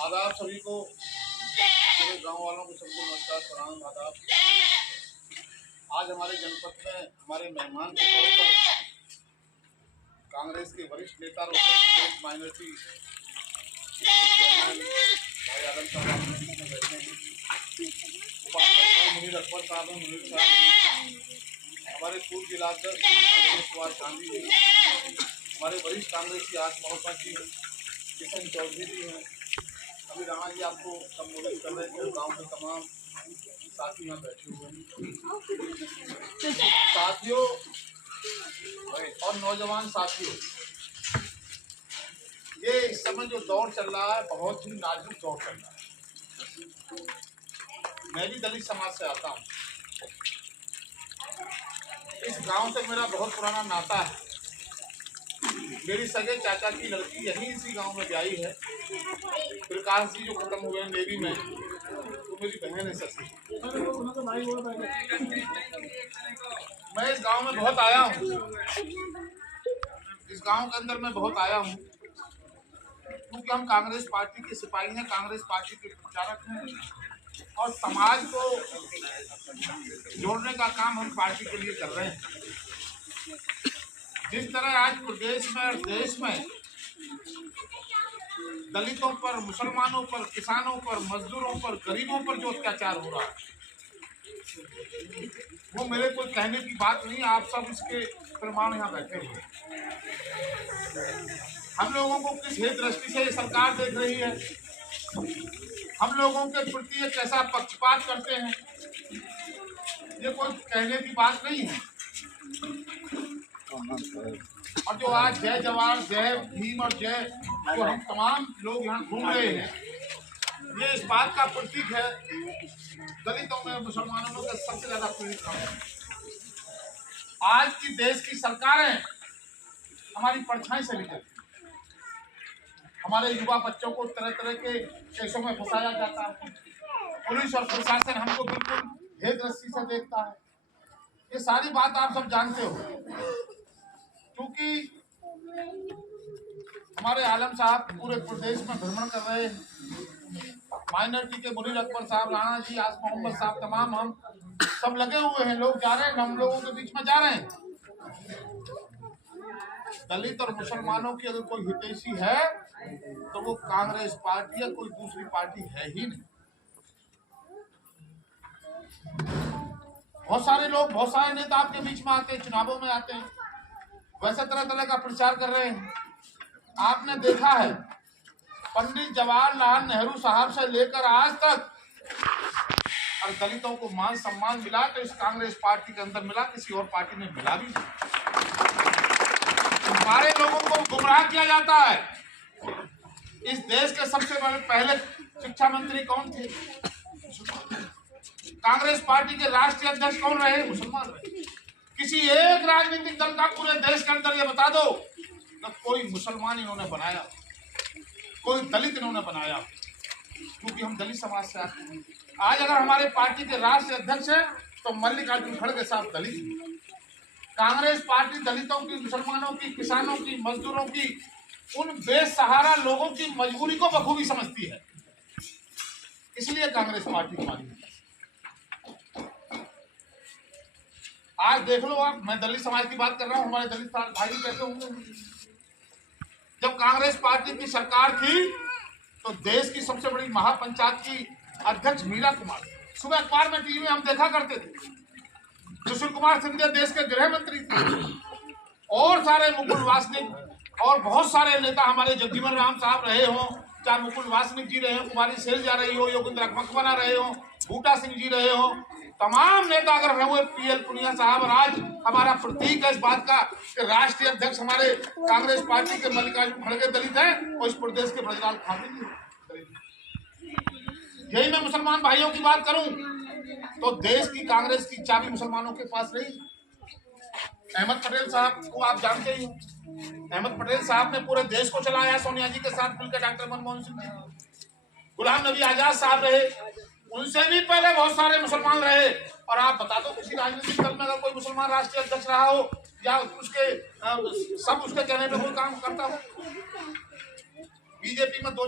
आदाब सभी को, पूरे गांव वालों को सबको नमस्कार, प्रणाम, आदाब। आज हमारे जनपद में हमारे मेहमान के तौर पर कांग्रेस के वरिष्ठ नेता और उत्तर प्रदेश माइनॉरिटी चेयरमैन भाई आलम साहब बैठे हैं। उपाध्यक्ष मुनीर अकबर साहब हैं, मुनीर साहब, हमारे पूर्व जिलाध्यक्ष कुमार गांधी जी, हमारे वरिष्ठ कांग्रेसी आज महोत्सव जी किशन चौधरी जी हैं। अभी राणा जी आपको संबोधित कर रहे थे। गांव के तमाम साथी यहाँ बैठे हुए हैं। साथियों और नौजवान साथियों, ये इस समय जो दौर चल रहा है बहुत ही नाजुक दौर चल रहा है। मैं भी दलित समाज से आता हूँ। इस गांव से मेरा बहुत पुराना नाता है। मेरी सगे चाचा की लड़की यहीं इसी गांव में ब्याही है। प्रकाश जी जो खत्म हुए हैं नेवी में, तो मेरी बहन है ससी। मैं इस गांव में बहुत आया हूँ, इस गांव के अंदर मैं बहुत आया हूँ क्योंकि हम कांग्रेस पार्टी के सिपाही हैं, कांग्रेस पार्टी के प्रचारक हैं और समाज को जोड़ने का काम हम पार्टी के लिए कर रहे हैं। जिस तरह आज प्रदेश में और देश में दलितों पर, मुसलमानों पर, किसानों पर, मजदूरों पर, गरीबों पर जो अत्याचार हो रहा है, वो मेरे कोई कहने की बात नहीं। आप सब इसके प्रमाण यहाँ बैठे हुए। हम लोगों को किस हेतु दृष्टि से सरकार देख रही है, हम लोगों के प्रति ये कैसा पक्षपात करते हैं, ये कोई कहने की बात नहीं है। और जो आज जय जवान, जय भीम और जय जो हम तमाम लोग यहाँ घूम रहे हैं, ये इस बात का प्रतीक है दलितों में, मुसलमानों में सबसे ज्यादा पीड़ित है। आज की देश की सरकारें हमारी परछाई से निकलती, हमारे युवा बच्चों को तरह तरह के केसों में फंसाया जाता है। पुलिस और प्रशासन हमको बिल्कुल भेद दृष्टि से देखता है। ये सारी बात आप सब जानते हो। क्योंकि हमारे आलम साहब पूरे प्रदेश में भ्रमण कर रहे हैं, माइनॉरिटी के मुनीर अकबर साहब, राणा जी, आज मोहम्मद साहब, तमाम हम सब लगे हुए हैं। लोग जा रहे हैं, हम लोगों के बीच में जा रहे हैं। दलित और मुसलमानों की अगर कोई हितैषी है तो वो कांग्रेस पार्टी या कोई दूसरी पार्टी है ही नहीं। बहुत सारे लोग, बहुत सारे नेता आपके बीच में आते हैं, चुनावों में आते हैं, वैसे तरह तरह का प्रचार कर रहे हैं। आपने देखा है पंडित जवाहरलाल नेहरू साहब से लेकर आज तक और दलितों को मान सम्मान मिला तो इस कांग्रेस पार्टी के अंदर मिला, किसी और पार्टी में मिला भी नहीं। हमारे लोगों को गुमराह किया जाता है। इस देश के सबसे पहले शिक्षा मंत्री कौन थे? कांग्रेस पार्टी के राष्ट्रीय अध्यक्ष कौन रहे? मुसलमान रहे। किसी एक राजनीतिक दल का पूरे देश के अंदर ये बता दो तो कोई मुसलमान इन्होंने बनाया, कोई दलित इन्होंने बनाया, क्योंकि हम दलित समाज से आते हैं। आज अगर हमारे पार्टी के राष्ट्रीय अध्यक्ष है तो मल्लिकार्जुन खड़गे साहब दलित हैं। कांग्रेस पार्टी दलितों की, मुसलमानों की, किसानों की, मजदूरों की, उन बेसहारा लोगों की मजबूरी को बखूबी समझती है, इसलिए कांग्रेस पार्टी हमारी है। आज देख लो आप, मैं दलित समाज की बात कर रहा हूँ, हमारे दलित भाई कैसे होंगे। जब कांग्रेस पार्टी की सरकार थी तो देश की सबसे बड़ी महापंचायत की अध्यक्ष मीरा कुमार, सुबह अखबार में, टीवी में हम देखा करते थे। सुशील कुमार सिंधिया देश के गृह मंत्री थे, और सारे मुकुल वासनिक और बहुत सारे नेता हमारे, जगजीवन राम साहब रहे हों, चाहे मुकुल वासनिक जी रहे हो, कुमारी सेल जा रही हो, योगेंद्र मकबना रहे हो, बूटा सिंह जी रहे हो, तमाम नेता अगर रहे हुए, पीएल पुनिया साहब। और आज हमारा प्रतीक है इस बात का कि राष्ट्रीय अध्यक्ष हमारे कांग्रेस पार्टी के मल्लिकार्जुन खड़गे दलित हैं और इस प्रदेश के ब्रजलाल ठाकुर दलित। यही मैं मुसलमान भाइयों की बात करूं तो देश की कांग्रेस की चाबी मुसलमानों के पास रही। अहमद पटेल साहब को आप जानते ही, अहमद पटेल साहब ने पूरे देश को चलाया सोनिया जी के साथ मिलकर, डॉक्टर मनमोहन सिंह जी, गुलाम नबी आजाद साहब रहे, उनसे भी पहले बहुत सारे मुसलमान रहे। और आप बता दो किसी राजनीतिक दल में अगर कोई मुसलमान राष्ट्रीय अध्यक्ष रहा हो या उसके सब उसके कहने पे कोई काम करता हो। बीजेपी में दो